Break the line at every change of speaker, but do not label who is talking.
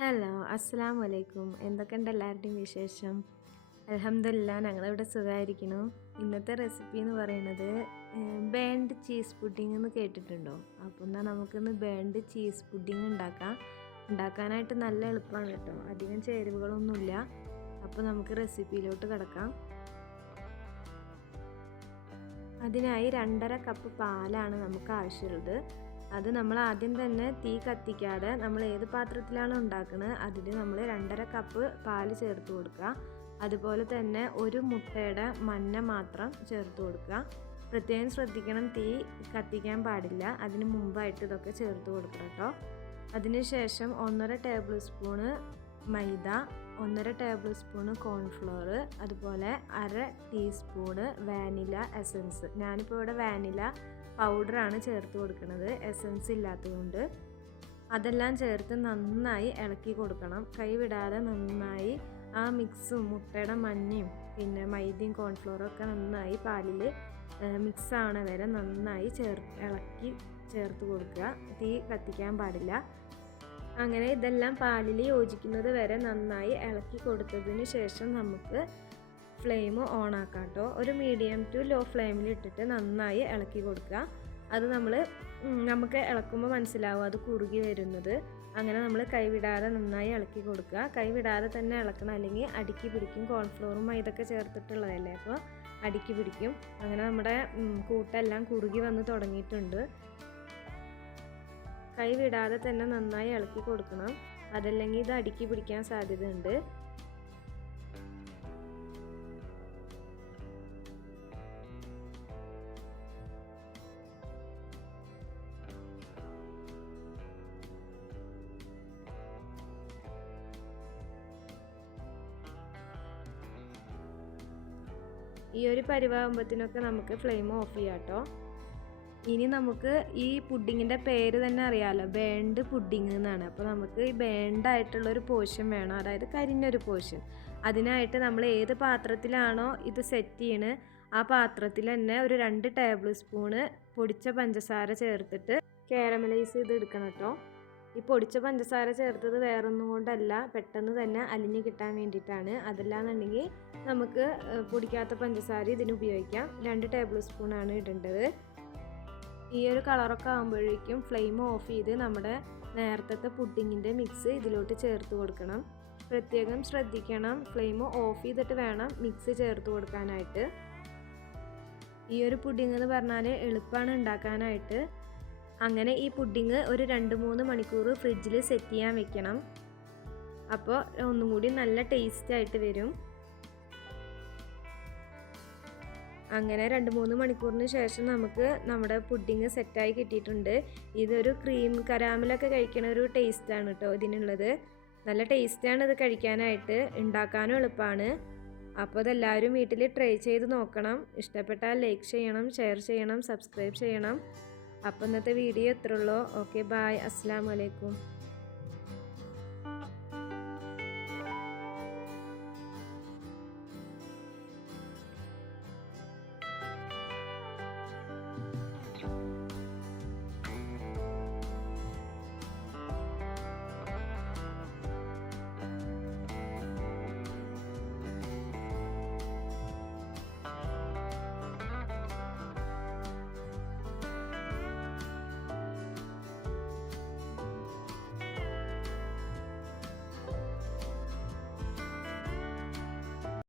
Hello അസ്സാം വലൈക്കും എന്തൊക്കെയുണ്ട് എല്ലാവരുടെയും വിശേഷം? അലഹമില്ല ഞങ്ങളിവിടെ സുഖമായിരിക്കുന്നു ഇന്നത്തെ റെസിപ്പി എന്ന് പറയുന്നത് ബേണ്ട് ചീസ് പുഡിംഗ് എന്ന് കേട്ടിട്ടുണ്ടോ? അപ്പോൾ എന്നാൽ നമുക്കിന്ന് ബേണ്ട് ചീസ് പുഡിംഗ് ഉണ്ടാക്കാം. ഉണ്ടാക്കാനായിട്ട് നല്ല എളുപ്പമാണ് കേട്ടോ. അധികം ചേരുവകളൊന്നുമില്ല. അപ്പോൾ നമുക്ക് റെസിപ്പിയിലോട്ട് കിടക്കാം. അതിനായി രണ്ടര കപ്പ് പാലാണ് നമുക്ക് ആവശ്യമുള്ളത്. അത് നമ്മൾ ആദ്യം തന്നെ തീ കത്തിക്കാതെ നമ്മൾ ഏത് പാത്രത്തിലാണ് ഉണ്ടാക്കുന്നത് അതിൽ നമ്മൾ രണ്ടര കപ്പ് പാൽ ചേർത്ത് കൊടുക്കുക. അതുപോലെ തന്നെ ഒരു മുട്ടയുടെ മഞ്ഞ മാത്രം ചേർത്ത് കൊടുക്കുക. പ്രത്യേകം ശ്രദ്ധിക്കണം തീ കത്തിക്കാൻ പാടില്ല. അതിന് മുമ്പായിട്ട് ഇതൊക്കെ ചേർത്ത് കൊടുക്കണം കേട്ടോ. അതിനുശേഷം ഒന്നര ടേബിൾ സ്പൂണ് മൈദ ഒന്നര ടേബിൾ സ്പൂണ് കോൺഫ്ലോർ അതുപോലെ അര ടീസ്പൂണ് വാനില എസൻസ്. ഞാനിപ്പോൾ ഇവിടെ വാനില പൗഡറാണ് ചേർത്ത് കൊടുക്കുന്നത് എസൻസ് ഇല്ലാത്തതുകൊണ്ട്. അതെല്ലാം ചേർത്ത് നന്നായി ഇളക്കി കൊടുക്കണം. കൈവിടാതെ നന്നായി ആ മിക്സും മുട്ടയുടെ മഞ്ഞയും പിന്നെ മൈദയും കോൺഫ്ലോറും ഒക്കെ നന്നായി പാലിൽ മിക്സ് ആവണ വരെ നന്നായി ചേർ ഇളക്കി ചേർത്ത് കൊടുക്കുക. തീ കത്തിക്കാൻ പാടില്ല. അങ്ങനെ ഇതെല്ലാം പാലിൽ യോജിക്കുന്നത് വരെ നന്നായി ഇളക്കി കൊടുത്തതിന് ശേഷം നമുക്ക് ഫ്ലെയിം ഓൺ ആക്കാം കേട്ടോ. ഒരു മീഡിയം ടു ലോ ഫ്ലെയിമിൽ ഇട്ടിട്ട് നന്നായി ഇളക്കി കൊടുക്കുക. അത് നമ്മൾ നമുക്ക് ഇളക്കുമ്പോൾ മനസ്സിലാവും അത് കുറുകി വരുന്നത്. അങ്ങനെ നമ്മൾ കൈവിടാതെ നന്നായി ഇളക്കി കൊടുക്കുക. കൈവിടാതെ തന്നെ ഇളക്കണം. അല്ലെങ്കിൽ അടുക്കി പിടിക്കും. കോൺഫ്ലോറും മൈദൊക്കെ ചേർത്തിട്ടുള്ളതല്ലേ? അപ്പോൾ അടുക്കി പിടിക്കും. അങ്ങനെ നമ്മുടെ കൂട്ടെല്ലാം കുറുകി വന്ന് തുടങ്ങിയിട്ടുണ്ട്. കൈ വിടാതെ തന്നെ നന്നായി ഇളക്കി കൊടുക്കണം. അതല്ലെങ്കിൽ ഇത് അടുക്കി പിടിക്കാൻ സാധ്യതയുണ്ട്. ഈ ഒരു പരിവാകുമ്പോഴത്തേനൊക്കെ നമുക്ക് ഫ്ലെയിം ഓഫ് ചെയ്യാം കേട്ടോ. ഇനി നമുക്ക് ഈ പുഡിങ്ങിന്റെ പേര് തന്നെ അറിയാമല്ലോ ബേണ്ട് പുഡിങ് എന്നാണ്. അപ്പോൾ നമുക്ക് ഈ ബേണ്ടായിട്ടുള്ള ഒരു പോർഷൻ വേണം. അതായത് കരിഞ്ഞൊരു പോർഷൻ അതിനായിട്ട് നമ്മൾ ഏത് പാത്രത്തിലാണോ ഇത് സെറ്റ് ചെയ്യണ് ആ പാത്രത്തിൽ തന്നെ ഒരു രണ്ട് ടേബിൾ സ്പൂണ് പൊടിച്ച പഞ്ചസാര ചേർത്തിട്ട് കാരമലൈസ് ചെയ്ത് എടുക്കണം കേട്ടോ. ഈ പൊടിച്ച പഞ്ചസാര ചേർത്തത് വേറൊന്നും കൊണ്ടല്ല. പെട്ടെന്ന് തന്നെ അലിഞ്ഞു കിട്ടാൻ വേണ്ടിയിട്ടാണ്. അതല്ലാന്നുണ്ടെങ്കിൽ നമുക്ക് പൊടിക്കാത്ത പഞ്ചസാര ഇതിന് ഉപയോഗിക്കാം. രണ്ട് ടേബിൾ സ്പൂണാണ് ഇടേണ്ടത്. ഈ ഒരു കളറൊക്കെ ആകുമ്പോഴേക്കും ഫ്ലെയിം ഓഫ് ചെയ്ത് നമ്മുടെ നേരത്തെ പുഡിങ്ങിന്റെ മിക്സ് ഇതിലോട്ട് ചേർത്ത് കൊടുക്കണം. പ്രത്യേകം ശ്രദ്ധിക്കണം. ഫ്ലെയിം ഓഫ് ചെയ്തിട്ട് വേണം മിക്സ് ചേർത്ത് കൊടുക്കാനായിട്ട്. ഈ ഒരു പുഡിങ് എന്ന് പറഞ്ഞാൽ എളുപ്പമാണ് ഉണ്ടാക്കാനായിട്ട്. അങ്ങനെ ഈ പുഡിങ് ഒരു രണ്ട് മൂന്ന് മണിക്കൂർ ഫ്രിഡ്ജിൽ സെറ്റ് ചെയ്യാൻ വെക്കണം. അപ്പോൾ ഒന്നും കൂടി നല്ല ടേസ്റ്റ് ആയിട്ട് വരും. അങ്ങനെ രണ്ട് മൂന്ന് മണിക്കൂറിന് ശേഷം നമുക്ക് നമ്മുടെ പുഡിങ് സെറ്റായി കിട്ടിയിട്ടുണ്ട്. ഇതൊരു ക്രീം കരാമിലൊക്കെ കഴിക്കണ ഒരു ടേസ്റ്റാണ് കേട്ടോ ഇതിനുള്ളത്. നല്ല ടേസ്റ്റാണ് ഇത് കഴിക്കാനായിട്ട് ഉണ്ടാക്കാനും എളുപ്പമാണ് അപ്പോൾ അതെല്ലാവരും വീട്ടിൽ ട്രൈ ചെയ്ത് നോക്കണം. ഇഷ്ടപ്പെട്ടാൽ ലൈക്ക് ചെയ്യണം ഷെയർ ചെയ്യണം സബ്സ്ക്രൈബ് ചെയ്യണം. അപ്പോൾ ഇന്നത്തെ വീഡിയോ എത്രയുള്ളൂ ഓക്കെ ബായ് അസ്സാം വലൈക്കും